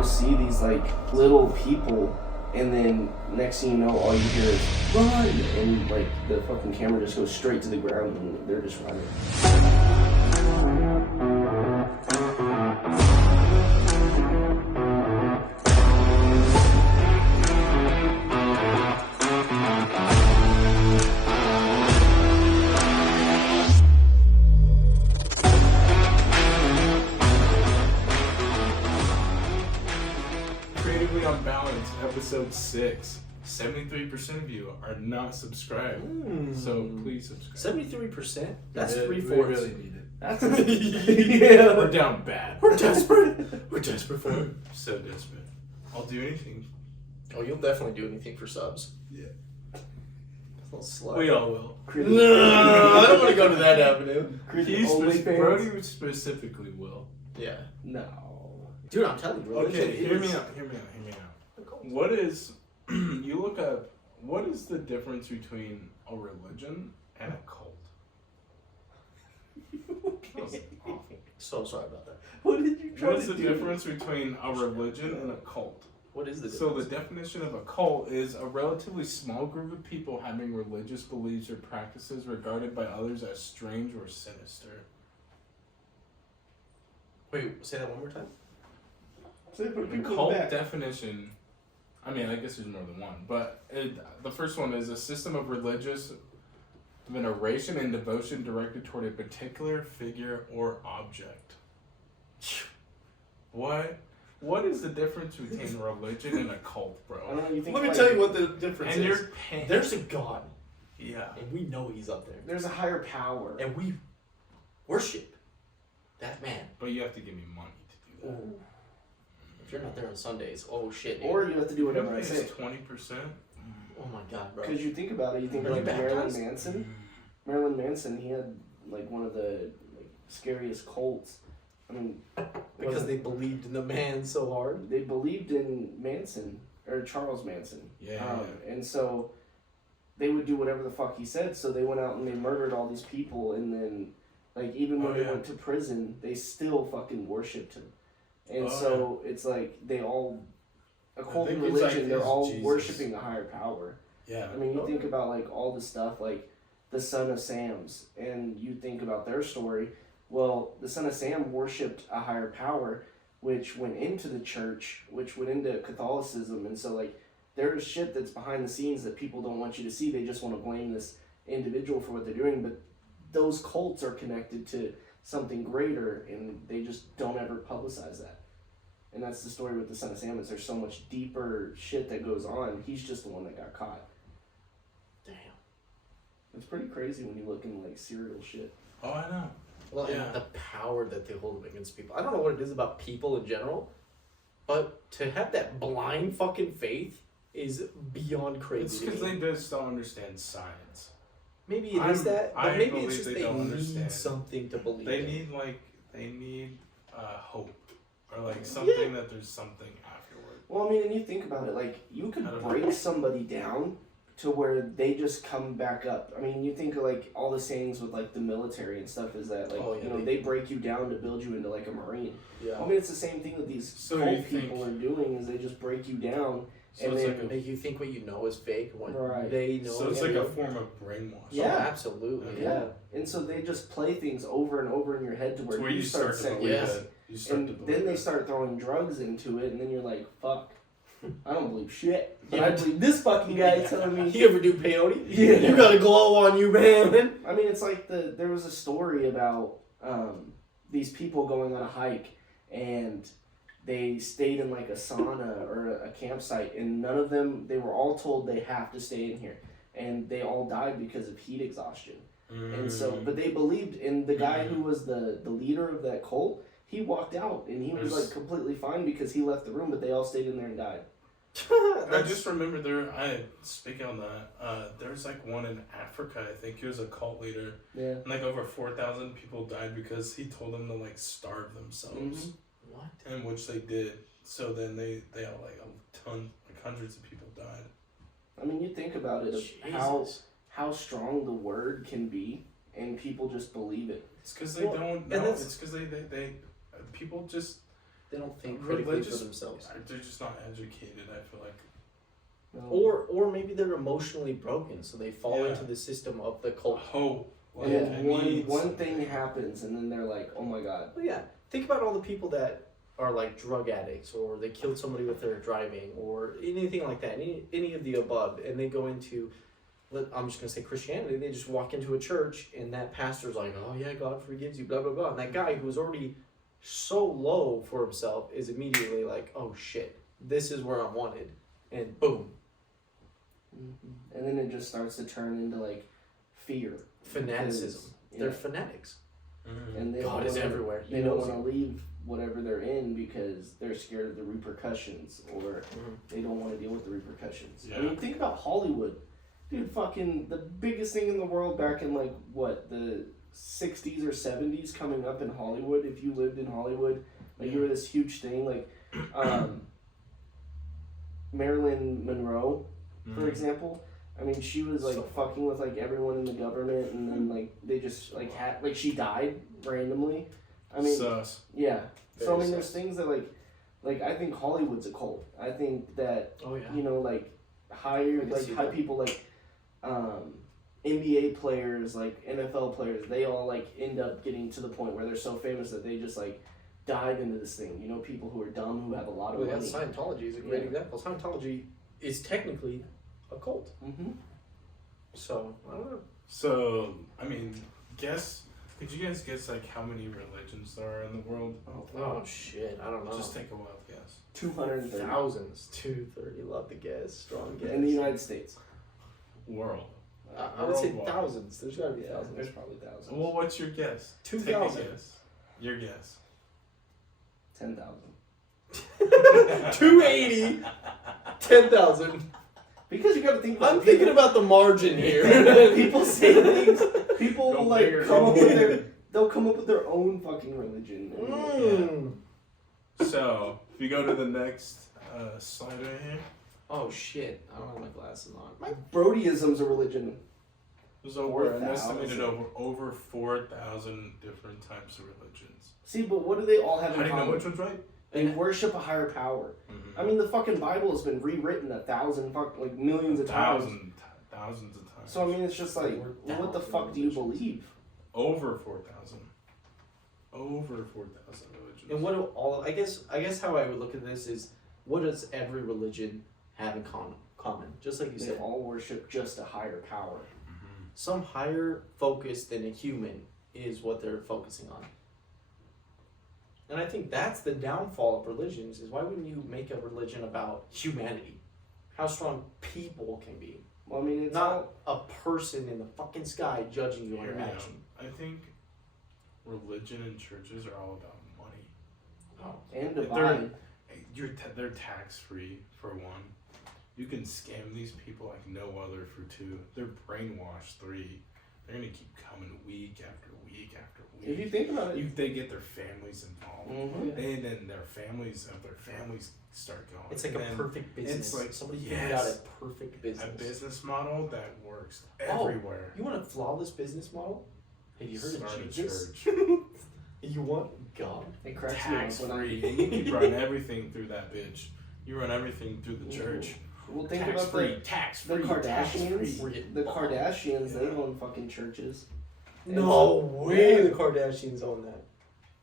you'll see these like little people, and then next thing you know, all you hear is run, and like the fucking camera just goes straight to the ground, and they're just running. Creatively Unbalanced, episode 6. 73% of you are not subscribed. So please subscribe. 73%? That's We 3/4. really need it. That's Yeah, we're down bad. We're desperate. We're desperate for it. So desperate. I'll do anything. Oh, you'll definitely do anything for subs. Yeah. Little slut. We all will. No, I don't want to go to that avenue. Brody specifically will. Yeah. No. Dude, I'm telling you, religion Okay, hear is- me out. What is, you look up, what is the difference between a religion and a cult? That was awful. So sorry about that. What did you try What is to the do? difference between a religion and a cult? What is the So difference? the definition of a cult is a relatively small group of people having religious beliefs or practices regarded by others as strange or sinister. Wait, say that one more time. The cult definition, I mean, I guess there's more than one, but the first one is a system of religious veneration and devotion directed toward a particular figure or object. What is the difference between religion and a cult, bro? I don't know, you think Let me like, tell you what the difference And is. you're paying. There's a God, Yeah. and we know he's up there. there's a higher power. And we worship that man. But you have to give me money to do that. Ooh. If you're not there on Sundays, oh shit, dude. Or you have to do whatever I say. 20%. Oh my god, bro. Because you think about it, you think Are you like Marilyn baptized? Manson. Marilyn Manson, he had like one of the scariest cults. I mean, Because they believed in the man so hard. they believed in Manson or Charles Manson. Yeah. And so they would do whatever the fuck he said. So they went out and they murdered all these people, and then like even when they went to prison, they still fucking worshipped him. And so it's like they all, a cult think and it's like religion, they're this all Jesus. worshiping a higher power. Yeah. I mean, you think about like all the stuff like the son of Sam's, and you think about their story. Well, the son of Sam worshipped a higher power, which went into the church, which went into Catholicism, and so like there's shit that's behind the scenes that people don't want you to see. They just want to blame this individual for what they're doing, but those cults are connected to something greater, and they just don't ever publicize that. And that's the story with the son of Sam. Is there's so much deeper shit that goes on. He's just the one that got caught. Damn. It's pretty crazy when you look in like serial shit. Oh, I know. Well, Yeah. and the power that they hold against people. I don't know what it is about people in general, but to have that blind fucking faith is beyond crazy. It's to because me. they just don't understand science. Maybe it is that, I but maybe believe it's just they they don't need understand. something to believe They in. need hope. Or like something that there's something afterward. Well, I mean, and you think about it, like you could I don't break know. somebody down to where they just come back up. I mean, you think of like all the sayings with like the military and stuff is that like Oh, yeah, they break you down to build you into like a Marine. Yeah. I mean, it's the same thing that these So you cult think- people are doing is they just break you down. So and it's then like Make you think what you know is fake when Right. they know. So it's is like a real. form of brainwash. Yeah, Yeah. absolutely. yeah. Yeah. And so they just play things over and over in your head to where, It's where you start to saying believe yes. it. You start and to believe then they it. start throwing drugs into it, and then you're like, fuck, I don't believe shit. But Yeah. I believe this fucking guy telling me. You ever do peyote? Yeah. You got a glow on you, man. I mean, it's like there was a story about these people going on a hike, and they stayed in like a sauna or a campsite, and none of them, they were all told they have to stay in here, and they all died because of heat exhaustion. And so, but they believed in the guy who was the leader of that cult. He walked out, and he was like completely fine because he left the room, but they all stayed in there and died. I just remember speaking on that, there's like one in Africa, I think he was a cult leader. Yeah. And like over 4,000 people died because he told them to like starve themselves. What? And which they did. So then they had like a ton, like hundreds of people died. I mean, you think about it, of how strong the word can be, and people just believe it. It's because they don't know. It's because they people just They don't think critically for themselves. They're just not educated, I feel like. No. Or maybe they're emotionally broken, so they fall into the system of the cult. Hope. And then one thing happens, and then they're like, "Oh my god." Well, yeah. Think about all the people that are like drug addicts, or they killed somebody with their driving, or anything like that. Any of the above, and they go into, I'm just gonna say Christianity. They just walk into a church, and that pastor's like, "Oh yeah, God forgives you," blah blah blah. And that guy who was already so low for himself is immediately like, "Oh shit, this is where I'm wanted," and boom. Mm-hmm. And then it just starts to turn into like fear. Fanaticism. They're fanatics. And they God is everywhere. They don't want to leave whatever they're in because they're scared of the repercussions, or they don't want to deal with the repercussions. Yeah. I mean, think about Hollywood. Dude, fucking the biggest thing in the world back in like, what, the 60s or 70s coming up in Hollywood, if you lived in Hollywood, like you were this huge thing, like Marilyn Monroe, for example. I mean, she was like fucking with like everyone in the government, and then like they just like had like she died randomly. I mean, sus. yeah. So I mean, Very there's things that like I think Hollywood's a cult. I think that you know like high people like NBA players, like NFL players, they all like end up getting to the point where they're so famous that they just like dive into this thing. You know, people who are dumb who have a lot of money. Scientology is a great example. Scientology is technically a cult. Mm-hmm. So I don't know. So I mean, could you guys guess like how many religions there are in the world? Oh shit, I don't know. Just take a wild guess. 230 thousands. 230. Love the guess. Strong guess. in the United States. World. I would say Worldwide. thousands. There's gotta be Yeah, thousands. there's probably thousands. Well, what's your guess? 2,000. Take a guess. Your guess. 10,000. 280. 10,000. Because you got to think about. I'm thinking about the margin here. People say things. People will like bigger, come go up with their. They'll come up with their own fucking religion. So if you go to the next slide right here, Oh shit! I don't have my glasses on. My Brodyism's a religion. there's over an 4,000. estimated over 4,000 different types of religions. See, but what do they all have How in do you know common? which one's right? They worship a higher power. Mm-hmm. I mean, the fucking Bible has been rewritten millions of times. Thousands of times. So I mean, it's just like, what the fuck do you believe? Over 4,000. Over 4,000 religions. And what do all? I guess how I would look at this is, what does every religion have in common? Just like you They said, all worship just a higher power. some higher focus than a human is what they're focusing on. And I think that's the downfall of religions, is why wouldn't you make a religion about humanity? How strong people can be. Well, I mean, it's Not a person in the fucking sky judging you on Hear your me out. action. I think religion and churches are all about money. and divine. They're tax free for one. You can scam these people like no other for two. They're brainwashed 3. They're gonna keep coming week after week after week. If you think about it, They get their families involved, Mhm. and then their families start going. It's like And a then perfect business. it's like, somebody figured out yes, a perfect business. a business model that works Oh, everywhere. You want a flawless business model? Have you heard Start of a Jesus? church. You want God? it cracks me up Tax when free. And you run everything through that bitch. You run everything through the church. Well, think Tax about free, the tax the free, tax free. Kardashians. The Kardashians, they own fucking churches. No way the Kardashians own that.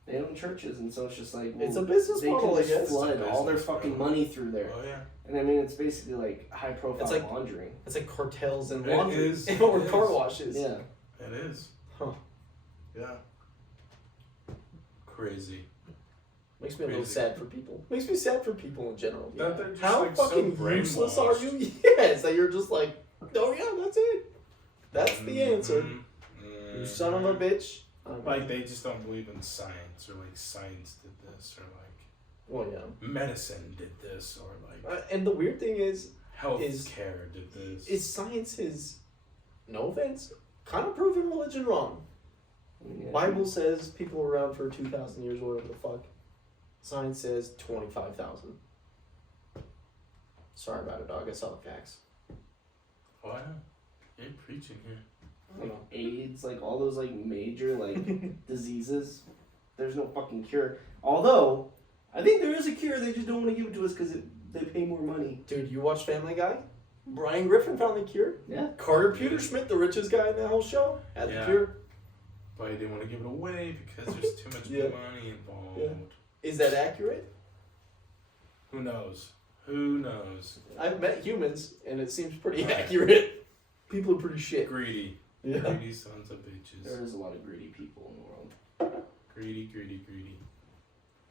They own churches, and so it's just like It's a business they model, can I just guess. flood It's a all their business, fucking bro. money through there. Oh yeah. And I mean, it's basically like high profile It's like- laundering. It's like cartels and It laundry. is. Or It car is. washes. Yeah. It is. Huh. Yeah. Crazy. Makes me a little Crazy. sad for people. Makes me sad for people in general. That they're just How like so fucking useless are brainwashed. you? Yes, that you're just like, oh yeah, that's it. That's the answer. You son of a bitch. Like they just don't believe in science, or like science did this, or like Well, yeah. medicine did this, or like And the weird thing is health care did this. science is, no offense, kind of proving religion wrong. Yeah. Bible says people were around for 2,000 years, or whatever the fuck. Science says 25,000. Sorry about it, dog. I saw the facts. What? You're preaching here. Like AIDS, like all those like major like diseases. There's no fucking cure. Although I think there is a cure. They just don't want to give it to us because they pay more money. Dude, you watch Family Guy? Brian Griffin found the cure. Yeah. Carter Pewterschmidt, the richest guy in the whole show, had the cure. But he didn't want to give it away because there's too much money involved. Yeah. Is that accurate? Who knows? Who knows? I've met humans, and it seems pretty accurate. People are pretty shit. Greedy. Yeah. Greedy sons of bitches. There is a lot of greedy people in the world. Greedy, greedy, greedy.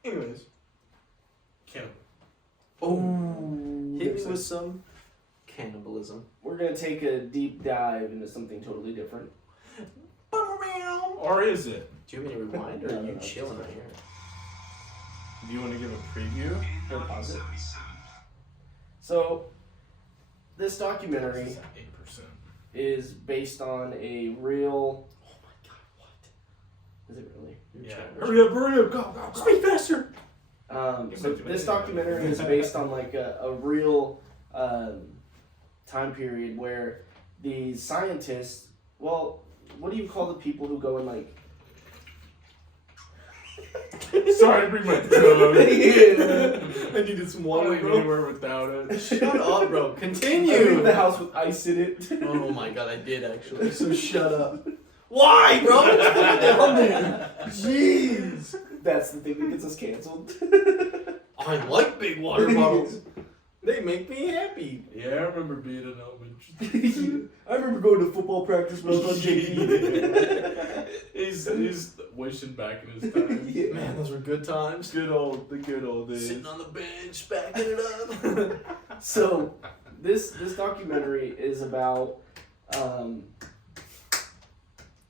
Anyways. Cannibal. Oh. Hit me with some cannibalism. We're going to take a deep dive into something totally different. Or is it? Do you want me to rewind, or are you chilling right here? Do you want to give a preview? Here, pause it. So, this documentary 8%. is based on a real... Oh my god, what? Is it really? Yeah. Hurry up, go. Speak faster! So this documentary is based on like a real time period where these scientists, well, what do you call the people who go and like... Sorry, bring my drug. I needed some I water, don't bro. anywhere without it. Shut up, bro. I Continue. leave the house with ice in it. Oh my god, I did actually. So shut up. Why, bro? Just put it down there. Jeez. That's the thing that gets us canceled. I like big water bottles. They make me happy. Yeah, I remember being in elementary. I remember going to football practice when I was on JV. He's wishing back in his time. Yeah. Man, those were good times. The good old days. Sitting on the bench, backing it up. So, this documentary is about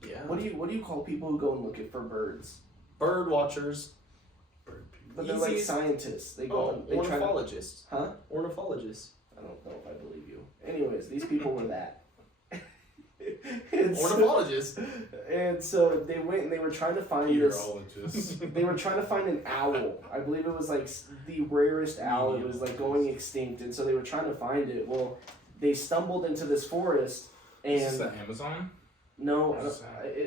Yeah. what do you call people who go and look for birds? Bird watchers. Bird people. But they're like Easy. scientists. They go and they try to, ornithologists. huh? Ornithologists. I don't know if I believe you. Anyways, these people were that. And so- Ornithologists. And so they went and they were trying to find this. Meteorologists. They were trying to find an owl. I believe it was like the rarest owl. It was like going extinct, and so they were trying to find it. Well, they stumbled into this forest, Is this and the Amazon? no, Where's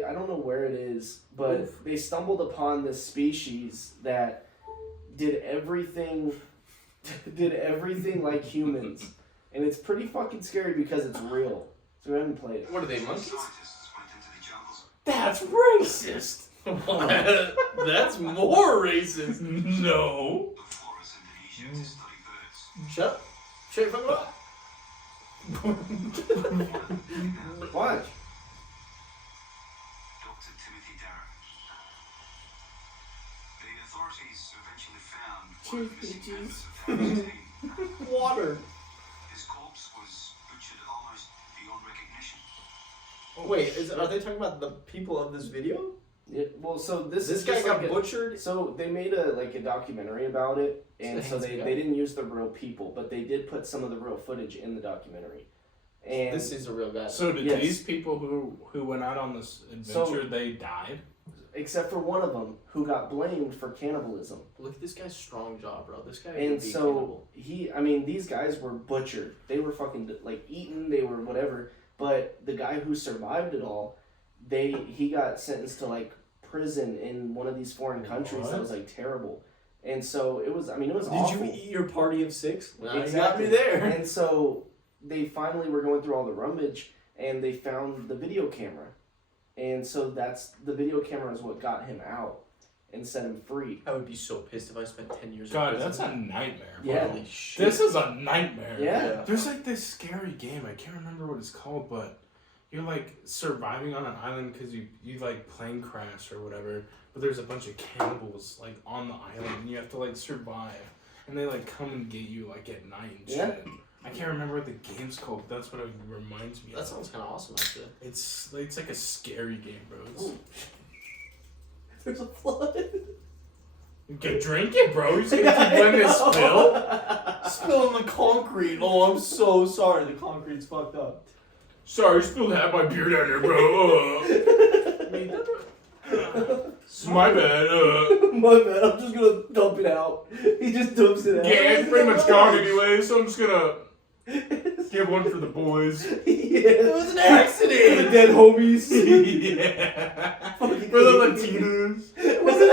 I don't know where it is, but they stumbled upon this species that did everything like humans, and it's pretty fucking scary because it's real. So we haven't played it. What are they, monkeys? Scientists went into the jungles. That's racist. That's more racist. No. The flores Indonesia to study birds. Shut up. Shut your fucking up. Watch. Dr. Timothy Darrow. The authorities eventually found one of the missing members of Darrow's team. Water. His corpse was butchered almost beyond recognition. Wait, are they talking about the people of this video? Yeah, well, so this This is guy just got like butchered? So they made a documentary about it, and so handsome guy. they didn't use the real people, but they did put some of the real footage in the documentary. And This is a real guy. So did Yes. these people who went out on this adventure, they died? except for one of them who got blamed for cannibalism. Look at this guy's strong jaw, bro. This guy And would be so these guys were butchered. They were fucking like eaten. They were whatever. But the guy who survived it all, he got sentenced to like prison in one of these foreign countries. What? That was like terrible. And so it was. I mean, it was Did awful. you eat your party of 6? Well, Exactly. You got me there. And so they finally were going through all the rummage, and they found the video camera. And so the video camera is what got him out and set him free. I would be so pissed if I spent 10 years God, in that's prison. a nightmare. Yeah. Holy shit. This is a nightmare. Yeah. There's like this scary game. I can't remember what it's called, but you're like surviving on an island because you like plane crash or whatever. But there's a bunch of cannibals like on the island, and you have to like survive. And they like come and get you like at night and Yeah. shit. I can't remember what the game's called. But that's what it reminds me That of. sounds kind of awesome, actually. It's like a scary game, bro. It's, Ooh. There's a flood. okay, drink it, bro. You're just gonna keep letting it spill. Spill on the concrete. Oh, I'm so sorry. The concrete's fucked up. Sorry, spilled half my beer down there, bro. My bad. My bad, I'm just gonna dump it out. He just dumps it out. Yeah, it's pretty much gone anyway, so I'm just gonna get one for the boys. Yeah. It was an accident. The dead homies. Yeah. For the Latinos. It was an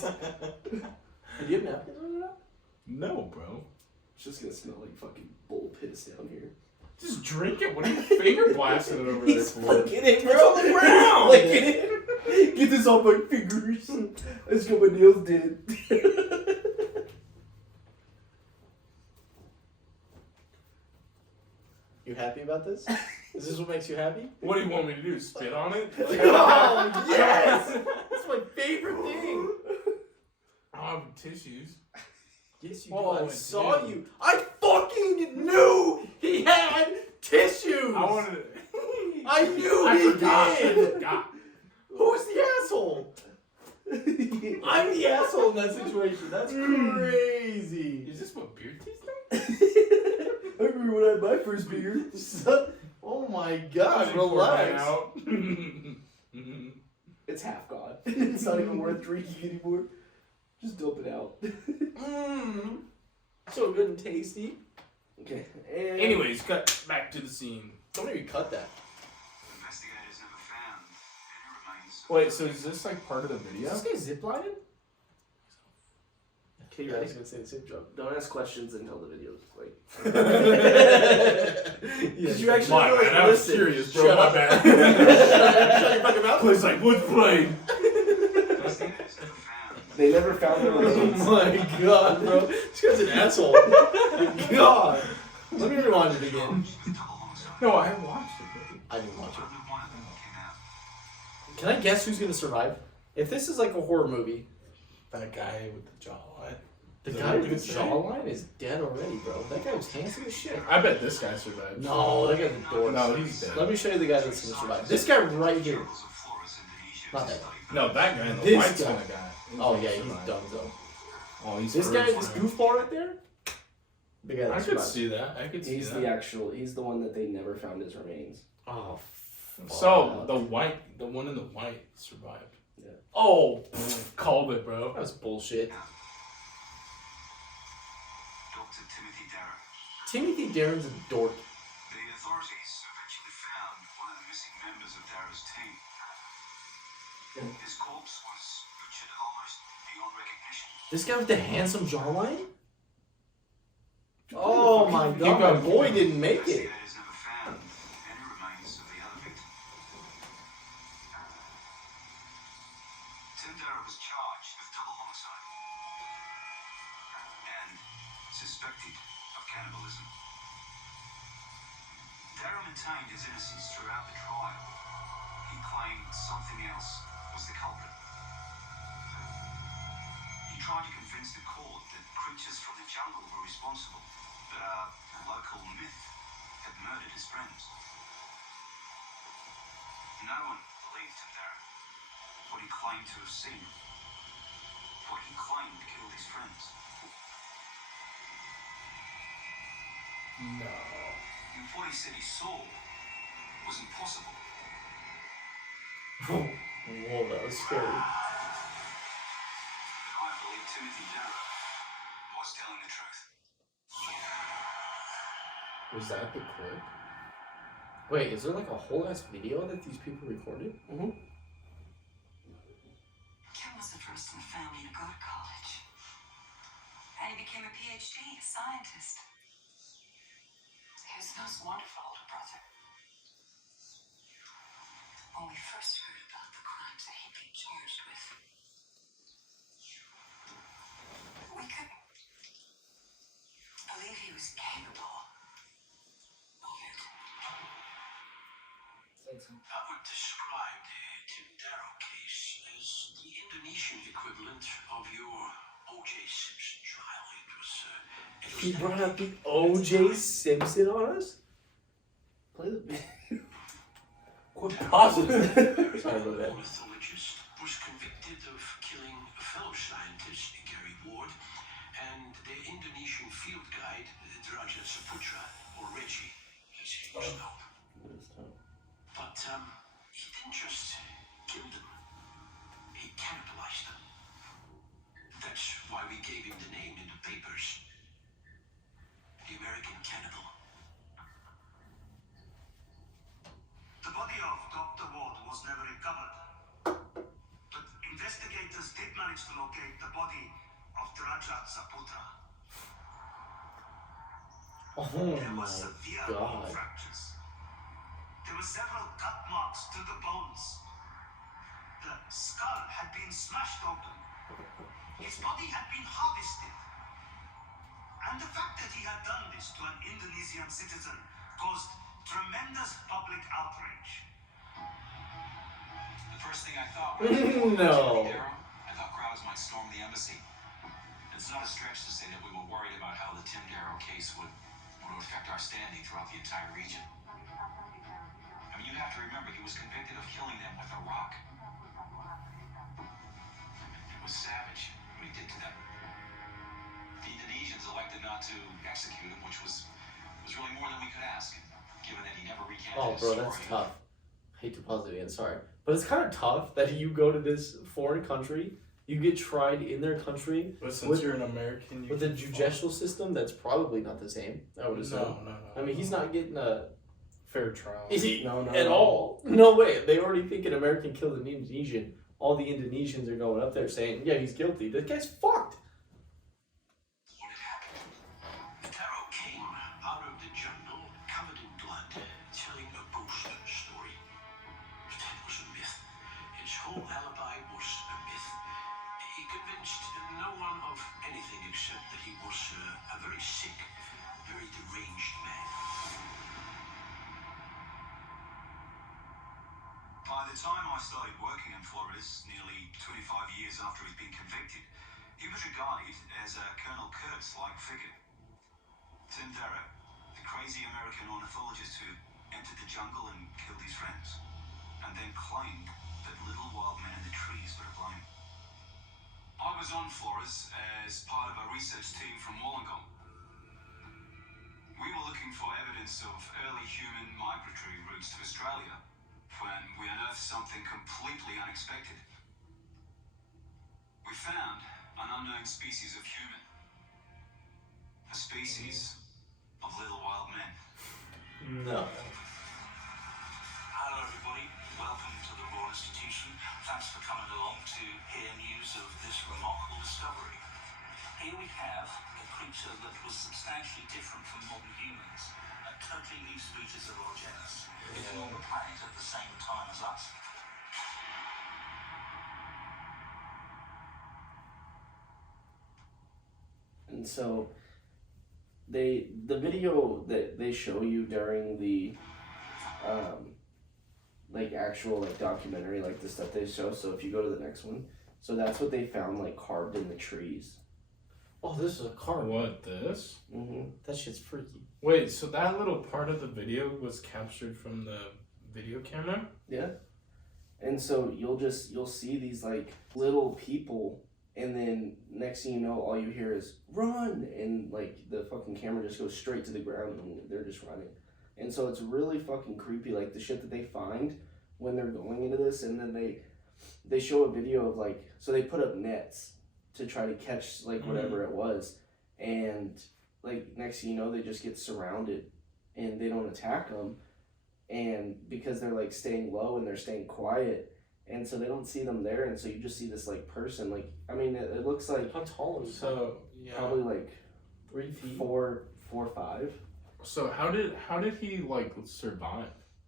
accident. Do you have napkins over there? No, bro. It's just gonna smell like fucking bull piss down here. Just drink it. What are you finger blasting it over there He's for? flicking it, bro. It's on the ground. Flicking it. Get this off my fingers. I just got my nails did. You happy about this? Is this what makes you happy? What do you want me to do? Spit on it? Like, Oh, yes! That's my favorite thing. I don't have tissues. Yes, you do. Oh, I saw dude. you. I fucking knew he had tissues. I wanted to... I knew I he forgot. did. I forgot. Who's the asshole? I'm the asshole in that situation. That's crazy. Is this what beer tastes like? I remember when I had my first beer. Oh my god, relax. Out. It's half gone. It's not even worth drinking anymore. Just dump it out. So good and tasty. Okay. And Anyways, cut back to the scene. Don't even cut that. Investigators never found any remains. Wait, so is this like part of the video? Is this guy ziplining? Okay, Yeah, I guys, was gonna say the same joke. don't ask questions until the video's like. Did you actually My really bad, I was listen? curious, bro. Shut My up. bad. Shut your fucking mouth. It's like, what's playing? Investigators never found. They never found the remains. Oh my god, bro. This guy's an asshole. God. Let me rewind it again. No, I watched it, baby. I didn't watch it. One of them came out. Can I guess who's gonna survive? If this is like a horror movie, That guy with the jawline. the Is that guy what with you the say? jawline is dead already, bro. That guy was handsome as shit. I bet this guy survived. No, that guy's a dork. No, he's dead. Let me show you the guy that's gonna survive. This guy right here. Cannibals of Flores, Indonesia, Not was that studied. No, that guy in the This white's guy. kind of guy. Oh yeah, he's survived. done though. Oh, he's This guy, first, this man. goofball right there. The guy that I could survived. see that. I could see He's that. he's the one that they never found his remains. Oh. So fuck. the one in the white survived. Yeah. Oh, called it, bro. That was bullshit. Dr. Timothy Darrow. Timothy Darren's a dork. The authorities eventually found one of the missing members of Darrow's team. His corpse was butchered almost beyond recognition. This guy with the handsome jawline? Oh my Keep god, going, my boy keep didn't make it. Investigators never found any remains of the other victim. Tim Darrow was charged with double homicide and suspected of cannibalism. Darrow maintained his innocence throughout the trial. He claimed something else was the culprit. He tried to convince the court that creatures from the jungle were responsible, that a local myth had murdered his friends. No one believed Tim Darrow. What he claimed to have seen. What he claimed killed his friends. No. And what he said he saw was impossible. Whoa, that was scary. But I believe Timothy Darrow was telling the truth. Was that the clip? Wait, is there like a whole ass video that these people recorded? Mm-hmm. Kim was the first in the family to go to college. And he became a PhD, a scientist. He was the most wonderful older brother. When we first heard about the crimes that he'd been charged with, we couldn't believe he was capable of it. I would describe the Tim Darrow case as the Indonesian equivalent of your O.J. Simpson trial. It was He brought up the O.J. Simpson on us? Play the video. Quit pausing. Sorry about that. ornithologist was convicted of killing a fellow scientist, Gary Ward, and the Indonesian field guide, Raja Saputra, or Reggie, as he was known. But he didn't just kill them, he cannibalized them. That's why we gave him the name in the papers, the American Cannibal. The body of Dr. Ward was never recovered. But investigators did manage to locate the body of of Draja Saputra. Oh There my were severe god. bone fractures. There were several cut marks to the bones. The skull had been smashed open. His body had been harvested. And the fact that he had done this to an Indonesian citizen caused tremendous public outrage. The first thing I thought when I was informed No. about Timmy Darrow, I thought crowds might storm the embassy. It's not a stretch to say that we were worried about how the Tim Darrow case would affect our standing throughout the entire region. I mean, you have to remember, he was convicted of killing them with a rock. It was savage what he did to them. The Indonesians elected not to execute him, which was really more than we could ask, given that he never recanted Oh, his bro, story. that's tough. I hate to pause it again, sorry. But it's kind of tough that you go to this foreign country, you get tried in their country But since you're an American, you with a can judicial system that's probably not the same, I would assume. No. I mean, he's not getting a fair trial. Is he No, no, at no. all? No way. They already think an American killed an Indonesian. All the Indonesians are going up there saying, yeah, he's guilty. This guy's fucked. What had happened? Darrow came out of the jungle covered in blood, telling a ghost story. That was a myth. His whole alibi was a myth. He convinced no one of anything except that he was a very sick, very deranged man. By the time I started working in Flores, nearly 25 years after he'd been convicted, he was regarded as a Colonel Kurtz-like figure. Tim Darrow, the crazy American ornithologist who entered the jungle and killed his friends, and then claimed that little wild men in the trees were to blame. I was on Flores as part of a research team from Wollongong. We were looking for evidence of early human migratory routes to Australia when we unearthed something completely unexpected. We found an unknown species of human. A species of little wild men. No. Hello everybody, welcome to the Royal Institution. Thanks for coming along to hear news of this remarkable discovery. Here we have a creature that was substantially different from modern humans, a totally new species of our genus, living on the planet at the same time as us. And so the video that they show you during the like actual like documentary, like the stuff they show, so if you go to the next one, so that's what they found like carved in the trees. Oh, this is a car. What, this? Mm-hmm. That shit's freaky. Wait, so that little part of the video was captured from the video camera? Yeah. And so you'll see these like little people, and then next thing you know, all you hear is run, and like the fucking camera just goes straight to the ground and they're just running. And so it's really fucking creepy, like the shit that they find when they're going into this. And then they show a video of like, so they put up nets to try to catch like whatever it was, and like next thing you know, they just get surrounded and they don't attack them, and because they're like staying low and they're staying quiet, and so they don't see them there, and so you just see this like person, like I mean it looks like How tall is he? So, yeah. probably like 3 feet? 4, 5, So how did he like survive?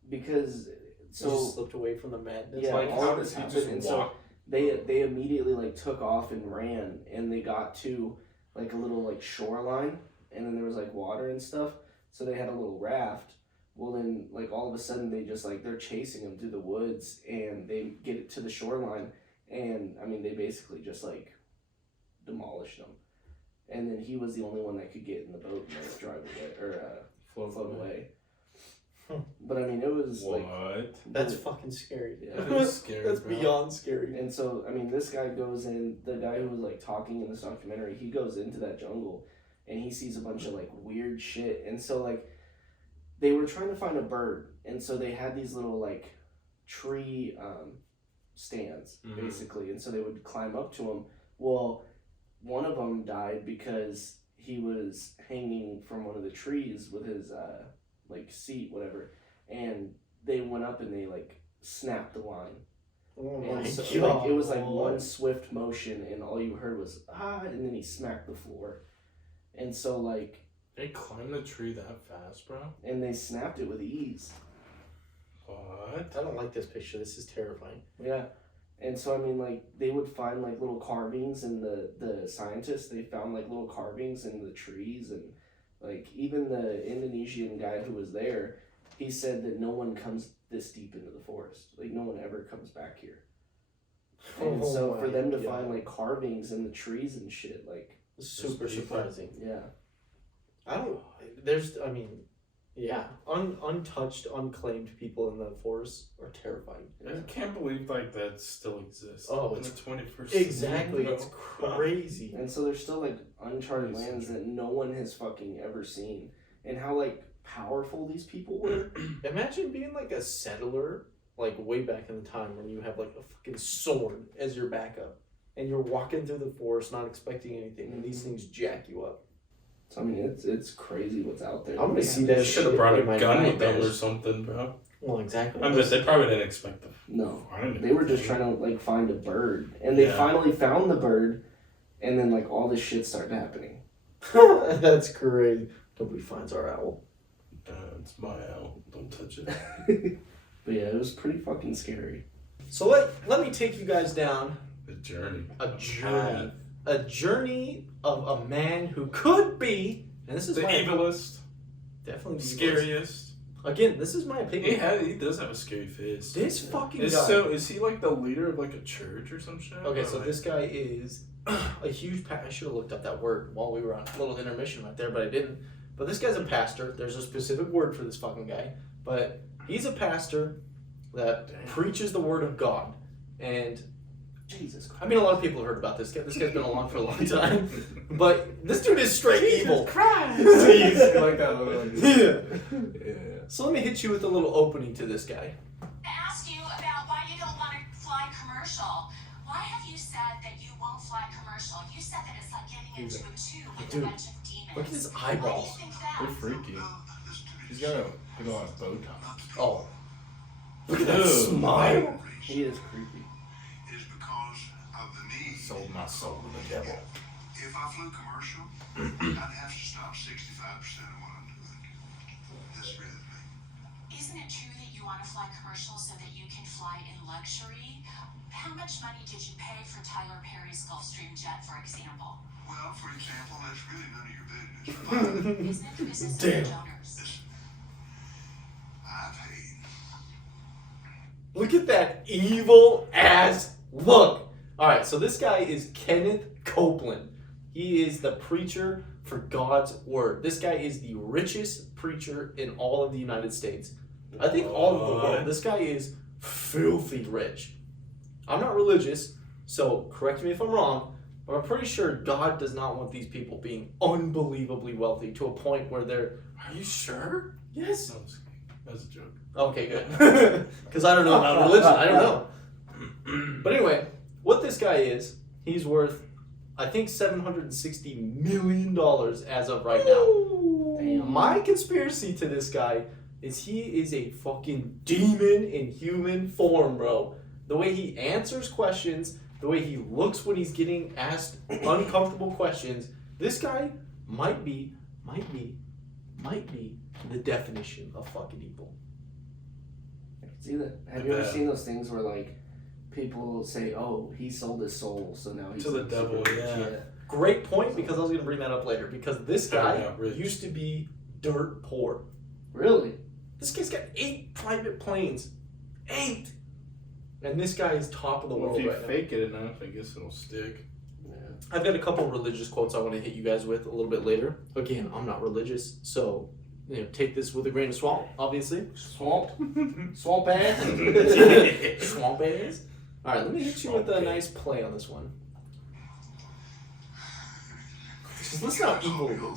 because So so just slipped away from the madness. yeah, like, all how of this did he happened, just and so walk? they immediately like took off and ran, and they got to like a little like shoreline, and then there was like water and stuff, so they had a little raft. Well then like all of a sudden they just like they're chasing them through the woods, and they get to the shoreline, and I mean they basically just like demolished them, and then he was the only one that could get in the boat and like drive away or float away. But I mean it was What? like That's fucking scary. Yeah. That is scary, That's bro. beyond scary. And so, I mean, this guy goes in, the guy who was like talking in this documentary, he goes into that jungle and he sees a bunch of like weird shit. And so, like, they were trying to find a bird. And so they had these little like tree stands, basically. And so they would climb up to them. Well, one of them died because he was hanging from one of the trees with his like seat, whatever. And they went up and they like snapped the line. Oh my and so God. like it was like one swift motion, and all you heard was and then he smacked the floor, and so like They climbed the tree that fast, bro? and they snapped it with ease. What? I don't like this picture. This is terrifying. Yeah. And so I mean, like they would find like little carvings, and the scientists, they found like little carvings in the trees, and like even the Indonesian guy who was there, he said that no one comes this deep into the forest. Like no one ever comes back here. And so for them to find like carvings in the trees and shit, like super surprising. yeah. Yeah, untouched, unclaimed people in the forest are terrifying. I can't believe like that still exists. Oh, in it's the 21st exactly. century, It's crazy. And so there's still like uncharted lands that no one has fucking ever seen, and how like powerful these people were. Imagine being like a settler, like way back in the time when you have like a fucking sword as your backup, and you're walking through the forest not expecting anything, and these things jack you up. So I mean, it's crazy what's out there. I'm gonna see They that. should have brought a in my gun with them or nightmares. something, bro. Well, exactly. I mean, they probably didn't expect them. No, they were just trying to like find a bird, and they finally found the bird, and then like all this shit started happening. That's crazy. Nobody finds our owl. It's my owl. Don't touch it. But yeah, it was pretty fucking scary. So let me take you guys down The journey. a journey of a man who could be, and this is The my evilest, definitely the evilest. scariest. Again, this is my opinion. He does have a scary face. This fucking Is guy. is he like the leader of like a church or some shit? Okay, Or, so like, this guy is a huge. I should have looked up that word while we were on a little intermission right there, but I didn't. But this guy's a pastor. There's a specific word for this fucking guy, but he's a pastor that preaches the word of God. And Jesus Christ. I mean, a lot of people have heard about this guy. This guy's been along for a long time, but this dude is straight evil. Christ! like that. Yeah. So let me hit you with a little opening to this guy. I asked you about why you don't want to fly commercial. Why have you said that you won't fly commercial? You said that it's like getting into a tube with Dude, a bunch of demons. look at his Why do eyeballs. you think that? They're freaky. He's got a lot of Botox. Oh, look at that Dude. smile. He is creepy. Is because of the need. Sold my soul to the devil. If I flew commercial, I'd have to stop 65% of what I'm doing. That's really the thing. Isn't it true that you want to fly commercial so that you can fly in luxury? How much money did you pay for Tyler Perry's Gulfstream jet, for example? Well, for example, that's really none of your business. Isn't it the business of Damn. the donors? Listen, I paid. Look at that evil ass look. All right, so this guy is Kenneth Copeland. He is the preacher for God's word. This guy is the richest preacher in all of the United States. I think all of the world. This guy is filthy rich. I'm not religious, so correct me if I'm wrong, but I'm pretty sure God does not want these people being unbelievably wealthy to a point where they're. Are you sure? Yes. No, that's a joke. Okay, good. Because I don't know about religion. I don't know. But anyway, what this guy is, he's worth, I think, $760 million as of right now. Damn. My conspiracy to this guy is he is a fucking demon in human form, bro. The way he answers questions, the way he looks when he's getting asked uncomfortable questions, this guy might be the definition of fucking evil. I can see that. Have you ever seen those things where like people say, "Oh, he sold his soul, so now he's To the like, devil, super rich." yeah. Great point, because I was going to bring that up later. Because this guy Yeah, rich. used to be dirt poor. Really? This guy's got 8 private planes. 8! And this guy is top of the Well, world if you right now. fake it enough, I guess it'll stick. Yeah. I've got a couple religious quotes I want to hit you guys with a little bit later. Again, I'm not religious, so take this with a grain of salt, obviously. Swamp? Swamp ass? Swamp ass. Alright, let me hit you with a nice play on this one. Just listen how evil it is. Certainly.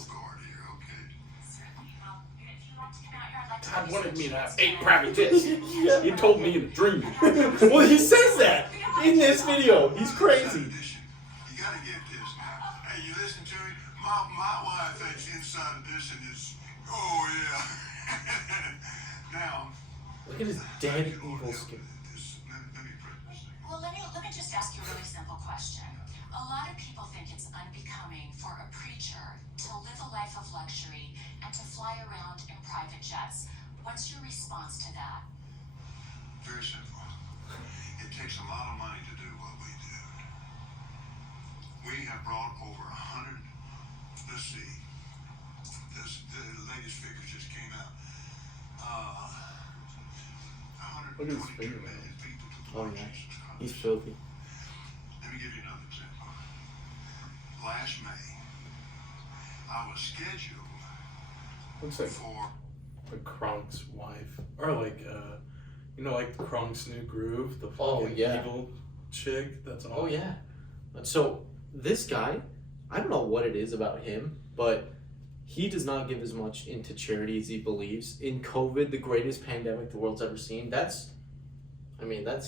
If you want to come out here, I'd like to. God wanted me to have 8 private jets. Yeah. He told me in a dream. Well, he says that in this video. He's crazy. You gotta get this now. Hey, you listen to me? My wife thinks inside edition is, oh yeah. Now, Look at his dead evil skin. let me press this thing. Well, let me just ask you a really simple question. A lot of people think it's unbecoming for a preacher to live a life of luxury and to fly around in private jets. What's your response to that? Very simple. It takes a lot of money to do what we do. We have brought over 100, let's see, the latest figures just came out. Look at his 122 finger, million people to the Oh, Lord yeah. Jesus Christ. He's filthy. Let me give you another example. Last May, I was scheduled Looks like for Kronk's wife, or like like Kronk's New Groove, the Oh, fucking yeah. evil chick. That's all. Oh yeah. So this guy, I don't know what it is about him, but he does not give as much into charity as he believes. In COVID, the greatest pandemic the world's ever seen, that's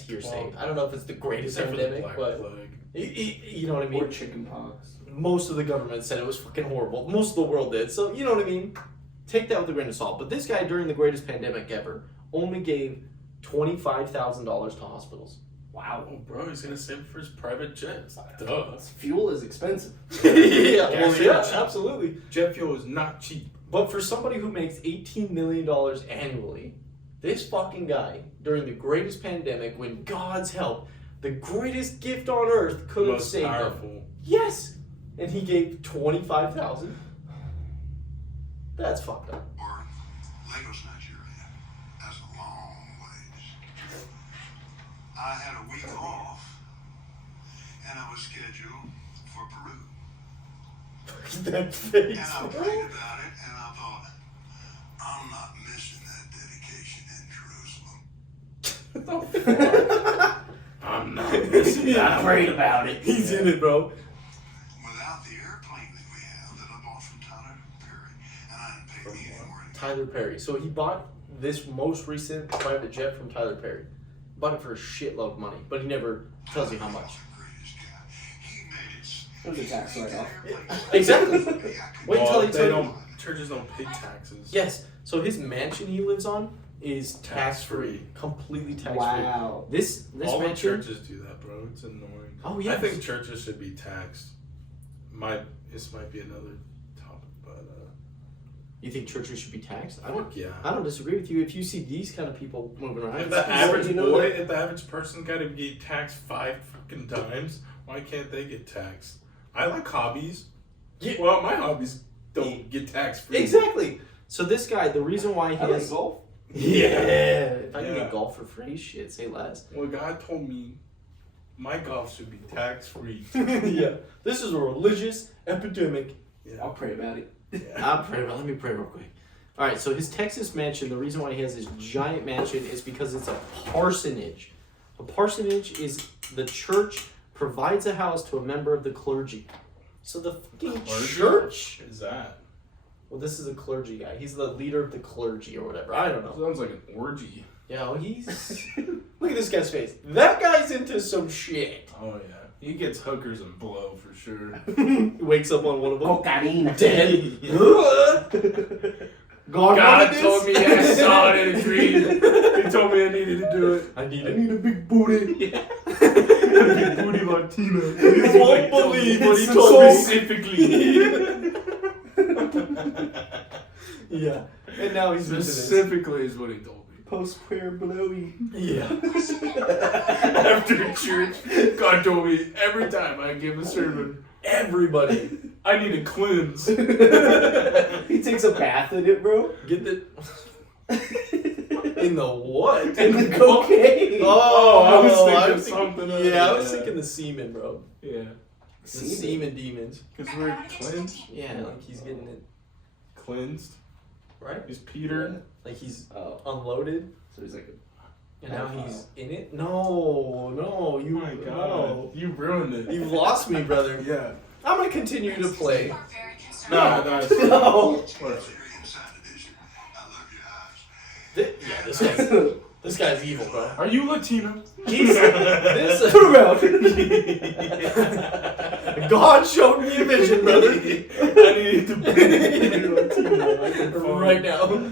hearsay. Well, I don't know if it's the greatest Except for the pandemic, Black but Plague. you know what I mean? Or chickenpox. Most of the government said it was fucking horrible. Most of the world did. So, you know what I mean? Take that with a grain of salt. But this guy, during the greatest pandemic ever, only gave $25,000 to hospitals. Wow. Oh, bro, he's gonna save it for his private jets. Duh. Fuel is expensive. Yeah, Gas ain't cheap. absolutely. Jet fuel is not cheap. But for somebody who makes $18 million annually, this fucking guy, during the greatest pandemic, when God's help, the greatest gift on earth could have Most saved him. powerful. Yes! And he gave $25,000. That's fucked up. or Lagos, Nigeria. That's a long ways. I had a week off, and I was scheduled for Peru. That face. And I prayed about it, and I thought, I'm not missing that dedication in Jerusalem. I'm not missing that. I prayed about it. He's in it, bro. Without the airplane that we have that I bought from Tyler Perry, and I didn't pay me any more. Tyler Perry. So he bought this most recent private jet from Tyler Perry. Bought it for a shitload of money, but he never tells you how much. It was a tax write-off. Exactly. Wait until he they tells you. churches don't pay taxes. Yes. So his mansion he lives on is tax-free. Tax-free. Completely tax-free. Wow. This All the mansion. churches do that, bro. It's annoying. Oh yeah. I think churches should be taxed. This might be another topic, but You think churches should be taxed? fuck yeah. I don't disagree with you. If you see these kind of people moving around, If it's the because average you know boy, that- if the average person got to get taxed 5 fucking times, why can't they get taxed? I like hobbies. Yeah. Well, my hobbies don't get taxed free. Exactly. So this guy, the reason why he I like has golf. Yeah. If I can Yeah. get golf for free, shit, say less. Well, God told me my golf should be tax free. Yeah. This is a religious epidemic. Yeah. I'll pray about it. I'll pray. Let me pray real quick. All right. So his Texas mansion. The reason why he has this giant mansion is because it's a parsonage. A parsonage is the church provides a house to a member of the clergy. So the fucking Clergy? church. What is that? Well, this is a clergy guy. He's the leader of the clergy or whatever. I don't know. Sounds like an orgy. Yeah, well, he's. Look at this guy's face. That guy's into some shit. Oh yeah, he gets hookers and blow for sure. He wakes up on one of them. Cocaine. Dead. God God told me I saw it in a dream. He told me I needed to do it. I need I it. need a big booty. Yeah. A big booty Latino. You won't believe what he told me. Specifically. Yeah. And now he's into this. Specifically is what he told me. Post prayer blowy. Yeah. After church, God told me every time I give a sermon, Everybody. I need to cleanse. He takes a bath in it, bro. Get the. In the what? In the cocaine. Oh, I was thinking something else. Yeah, I was Yeah. thinking the semen, bro. Yeah. The semen demons. Because we're cleansed. Yeah, like he's getting it. Cleansed. Right? He's Peter. Like he's Oh, unloaded. so he's like And now he's in it? No, you. Oh my God. No. You ruined it. You've lost me, brother. Yeah. I'm gonna continue to play. You are very concerned. No, it's No. whatever. Inside edition. I love your eyes. Yeah, this guy's evil, bro. Are you Latino? He's this. Put around. God showed me a vision, brother. I need to be Latino. I can Right now.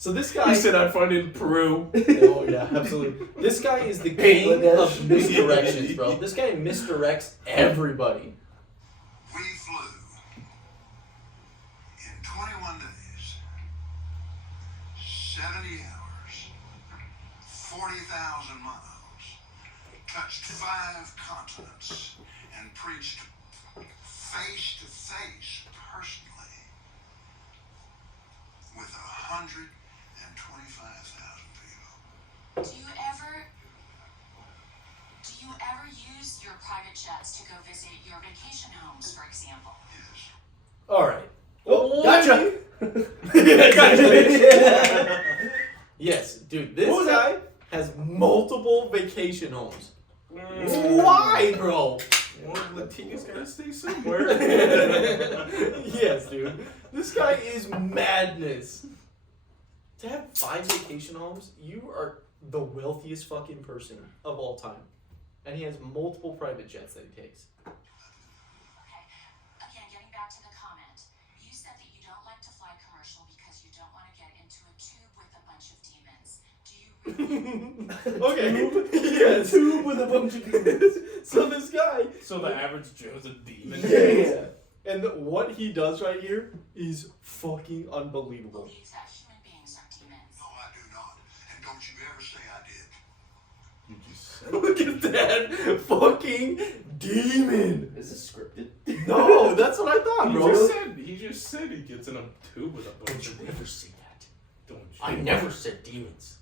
So this guy... He said I'd find it in Peru. Oh, yeah, absolutely. This guy is the king of misdirections, bro. This guy misdirects everybody. We flew in 21 days, 70 hours, 40,000 miles, touched 5 continents, and preached face to face personally with 125,000 people. Do you ever use your private jets to go visit your vacation homes, for example? Yes. All right. Oh, gotcha. Yes, dude, this What was guy has multiple vacation homes. Why, bro? Well, Latina's gotta stay somewhere. Yes, dude. This guy is madness. To have 5 vacation homes, you are the wealthiest fucking person of all time. And he has multiple private jets that he takes. Okay. Again, getting back to the comment. You said that you don't like to fly commercial because you don't want to get into a tube with a bunch of demons. Do you really? Okay. Yes. Tube with a bunch of demons. So this guy... So the average Joe's a demon. Yeah. And what he does right here is fucking unbelievable. Believes that human beings are demons. No, I do not. And don't you ever say I did. You just said Look at that fucking demon. Is this scripted? No, that's what I thought, bro. He just said he gets in a tube with a bunch of never say that. Don't you? I never said demons.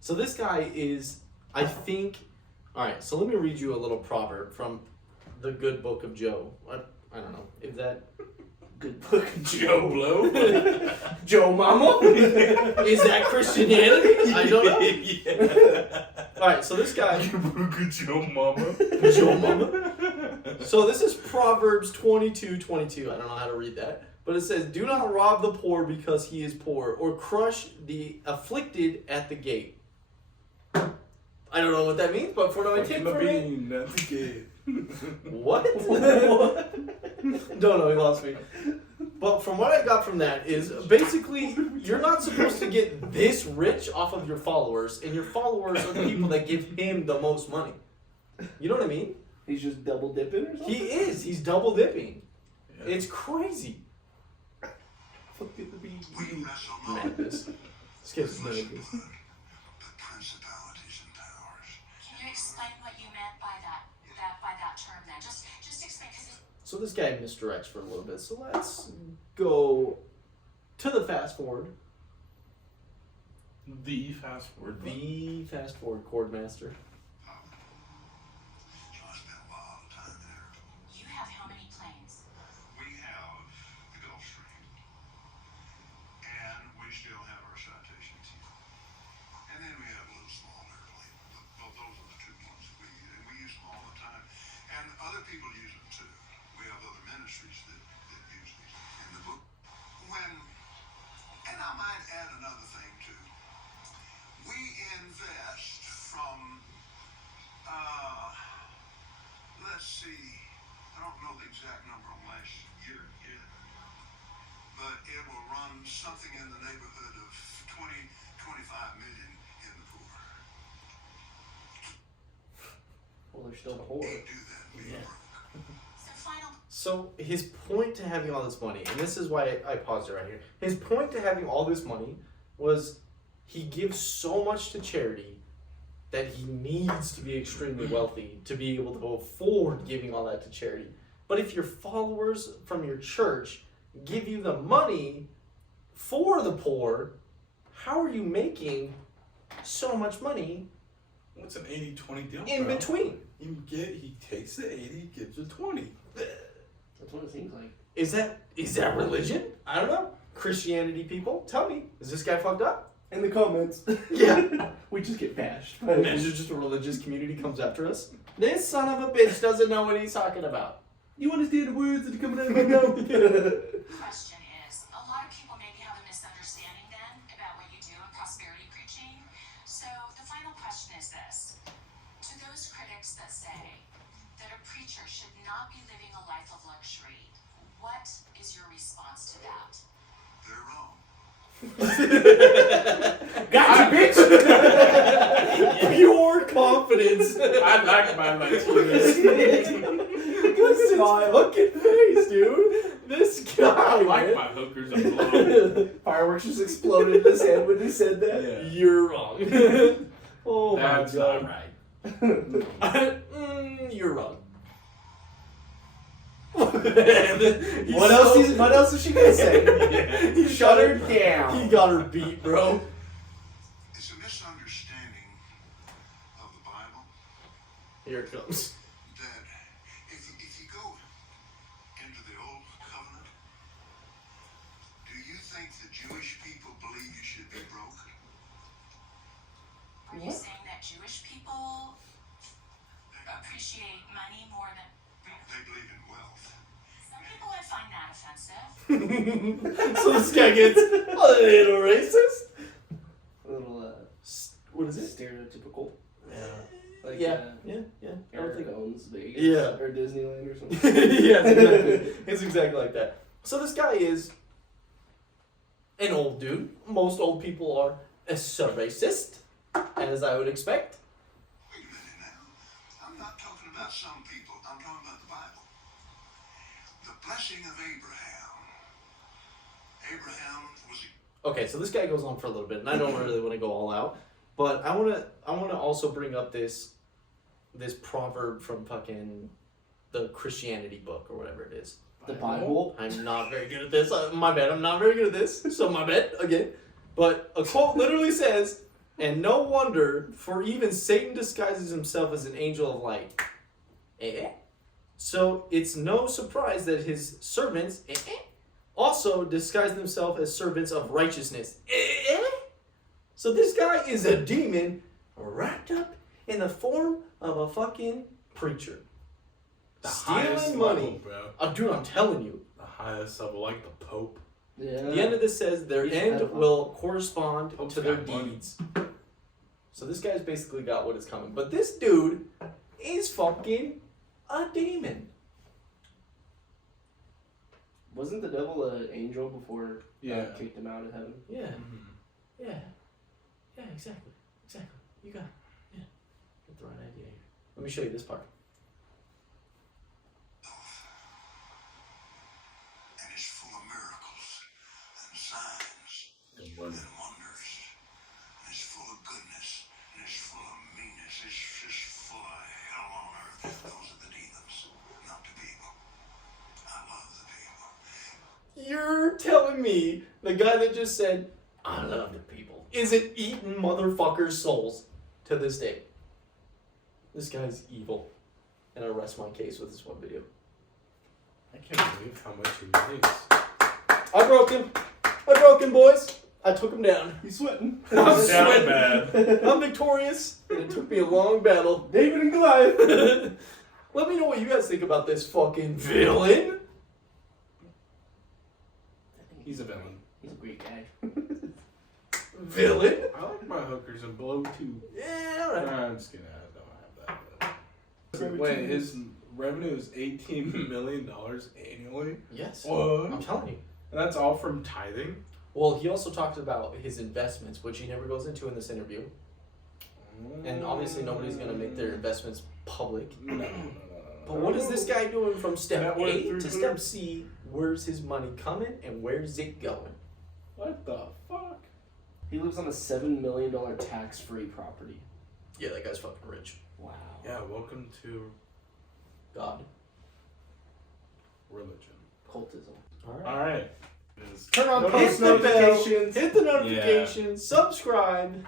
So this guy is, I think... Alright, so let me read you a little proverb from the good book of Joe. I don't know. If that... Good book. Joe Blow? Joe Mama? Is that Christianity? I don't know. Yeah. Alright, so this guy... Joe Mama. Joe Mama. So this is Proverbs 22:22. I don't know how to read that. But it says, do not rob the poor because he is poor, or crush the afflicted at the gate. I don't know what that means, but for what I take from it... Not the gate. What? Don't know, he lost me. But from what I got from that is, basically, you're not supposed to get this rich off of your followers, and your followers are the people that give him the most money. You know what I mean? He's just double dipping or something? He is. He's double dipping. Yeah. It's crazy. We wrestle not Madness. This guy's with flesh and madness. blood, but principalities and powers. Can you explain what you meant by that term then? Just explain, because So this guy misdirects for a little bit. So let's go to the fast forward. The fast forward. The fast forward chord master. So I spent a lot of time there. you have how many planes? We have the Gulf Stream, and we still have our citation team. And then we have a little small airplane. Those are the 2 ones that we use, and we use them all the time. And other people use them too. We have other ministries that use these. In the book, and I might add another thing too. We invest from, let's see, I don't know the exact number on last year yet, but it will run something in the neighborhood of 25 million in the poor. Well, they're still poor. Can't do that. We Yeah. broke. So final. So his point to having all this money, and this is why I paused it right here. His point to having all this money was he gives so much to charity that he needs to be extremely wealthy to be able to afford giving all that to charity. But if your followers from your church give you the money for the poor, how are you making so much money What's an 80-20 deal? in bro? between? He takes the 80, gives the 20. That's what it seems like. Is that religion? I don't know. Christianity people, tell me, is this guy fucked up? In the comments. Yeah. We just get bashed. And then just a religious community comes after us. This son of a bitch doesn't know what he's talking about. You understand the words that are coming out of my mouth? Question is, a lot of people maybe have a misunderstanding then about what you do in prosperity preaching. So the final question is this. To those critics that say that a preacher should not be living a life of luxury, what is your response to that? They're wrong. Gotcha, bitch! Pure confidence. I like my Latinas. Look at his fucking face, dude. This guy, I like man. my hookers and blow. Fireworks just exploded in his head when he said that. Yeah. You're wrong. Oh That's my god. not right. You're wrong. What else is she gonna say? He Shut her He down. got her beat, bro. It's a misunderstanding of the Bible Here it comes. that if you go into the Old Covenant, do you think the Jewish people believe you should be broke? Are you saying that Jewish people appreciate money more than... They believe in wealth. Some people would find that offensive. So this guy gets a little racist. A little, What is it? stereotypical. Yeah. Like, Yeah. I don't Eric think. owns Vegas. Yeah. Or Disneyland or something. Yes, exactly. It's exactly like that. So this guy is an old dude. Most old people are a racist, as I would expect. Wait a minute now. I'm not talking about some people. I'm talking about the Bible. The blessing of Abraham. Abraham was a Okay, so this guy goes on for a little bit, and I don't really want to go all out, but I wanna also bring up this proverb from fucking the Christianity book or whatever it is. The Bible. I'm not very good at this. My bad. I'm not very good at this. So my bad again. But a quote literally says, "And no wonder, for even Satan disguises himself as an angel of light." So it's no surprise that his servants also disguise themselves as servants of righteousness. So this guy is a demon wrapped up in the form of a fucking preacher. The highest Stealing money. level, bro. Dude, I'm telling you. The highest level, like the Pope. Yeah. The end of this says their He's end pedophile. will correspond Pope's to their got money. deeds. So this guy's basically got what is coming. But this dude is fucking a demon. Wasn't the devil an angel before Yeah. God kicked him out of heaven? Yeah. Mhm. Yeah. Yeah, exactly. Exactly. You got it. Yeah. Get the right idea here. Let me show you this part. and is full of miracles and signs and wonders. And it's full of goodness and it's full of meanness. It's just full of hell on earth. Those are the demons, not the people. I love the people. You're telling me the guy that just said, "I love the people," isn't eating motherfuckers' souls to this day. This guy's evil. And I rest my case with this one video. I can't believe how much he makes. I broke him, boys. I took him down. He's sweating. I'm Down sweating. bad. I'm victorious, and it took me a long battle. David and Goliath. Let me know what you guys think about this fucking villain. He's a villain. He's a great guy. Villain? I like my hookers and blow too. Yeah, alright. Nah, I'm just kidding. I don't have that. Wait, his revenue is $18 million annually? Yes. What? I'm telling you. And that's all from tithing? Well, he also talks about his investments, which he never goes into in this interview. And obviously nobody's going to make their investments public. No. But what is this guy doing from step Net worth A through to who? step C? Where's his money coming and where's it going? What the fuck? He lives on a $7 million tax-free property. Yeah, that guy's fucking rich. Wow. Yeah, welcome to God. religion. Cultism. Alright. Alright. Turn on Hit post the bell, notifications. hit the notifications, subscribe.